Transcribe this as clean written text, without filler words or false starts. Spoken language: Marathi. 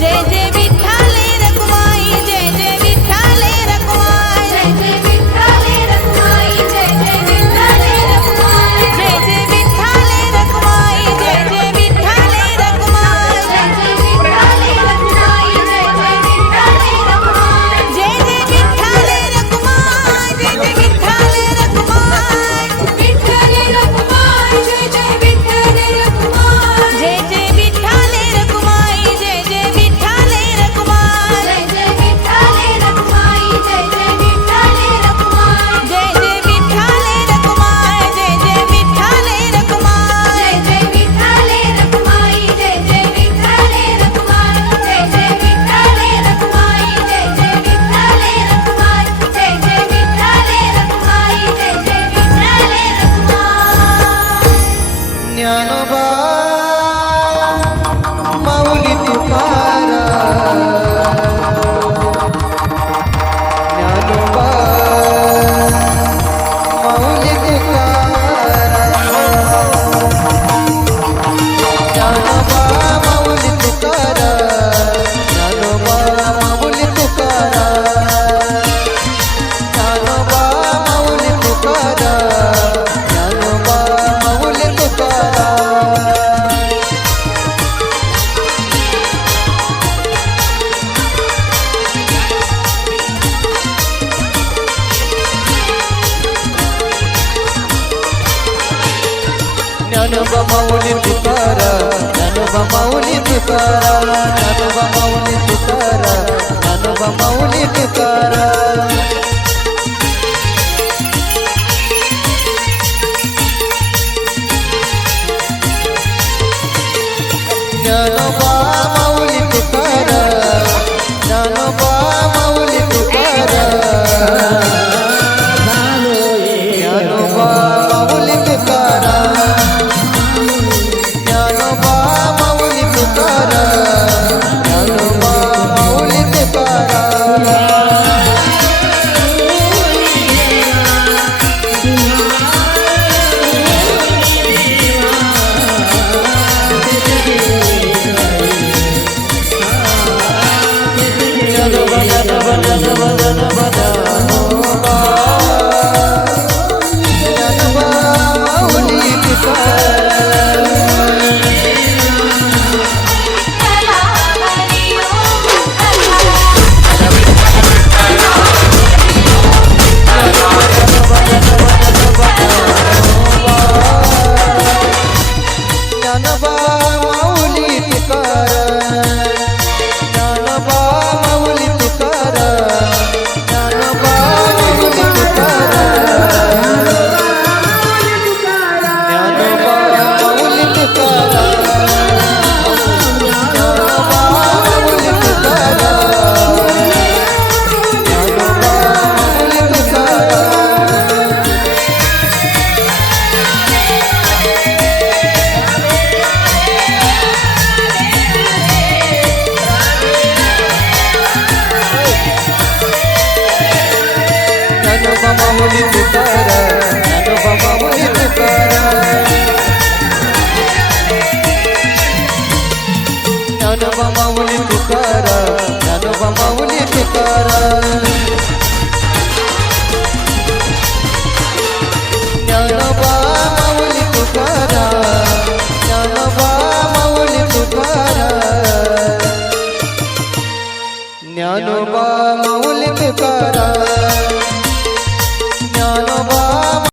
जय जय विठ्ठले रखुमाई, जय जय विठ्ठले रखुमाई, जय जय विठ्ठले रखुमाई, जय जय विठ्ठले रखुमाई, जय जय विठ्ठले रखुमाई, जय जय विठ्ठले रखुमाई, जय जय विठ्ठले रखुमाई, जय जय विठ्ठले रखुमाई, जय जय विठ्ठले रखुमाई, जय जय विठ्ठले रखुमाई, विठ्ठले रखुमाई, जय जय विठ्ठले रखुमाई, जय जय विठ्ठले रखुमाई, जय जय विठ्ठले रखुमाई, जय जय विठ्ठले रखुमाई, जय जय विठ्ठले रखुमाई, जय जय विठ्ठले रखुमाई, जय जय विठ्ठले रखुमाई, जय जय विठ्ठले रखुमाई, जय जय विठ्ठले रखुमाई, जय जय विठ्ठले रखुमाई, जय जय विठ्ठले रखुमाई, जय जय विठ्ठले रखुमाई, जय जय विठ्ठले रखुमाई। ज्ञानोबा माऊली तुकाराम, ज्ञानोबा माऊली तुकाराम, ज्ञानोबा माऊली तुकाराम, ज्ञानोबा माऊली तुकाराम, ज्ञानोबा माऊली तुकाराम, ज्ञानोबा माऊली तुकाराम. ज्ञानोबा माऊली तुकाराम, ज्ञानोबा माऊली तुकाराम, ज्ञानोबा माऊली तुकाराम, ज्ञानोबा माऊली तुकाराम. ज्ञानोबा माऊली तुकाराम, ज्ञानोबा माऊली तुकाराम, ज्ञानोबा माऊली तुकाराम, ज्ञानोबा माऊली तुकाराम, ज्ञानोबा माऊली तुकाराम. ज्ञानोबा ज्ञानोबा ज्ञानोबा ज्ञानोबा ज्ञानोबा माऊली तुकाराम. ज्ञानोबा माऊली तुकाराम, ज्ञानोबा माऊली तुकाराम, ज्ञानोबा माऊली तुकाराम, ज्ञानोबा माऊली तुकाराम, ज्ञानोबा माऊली तुकाराम, ज्ञानोबा माऊली तुकाराम. ज्ञानोबा माऊली तुकाराम, ज्ञानोबा माऊली तुकाराम, ज्ञानोबा माऊली तुकाराम, ज्ञानोबा माऊली तुकाराम.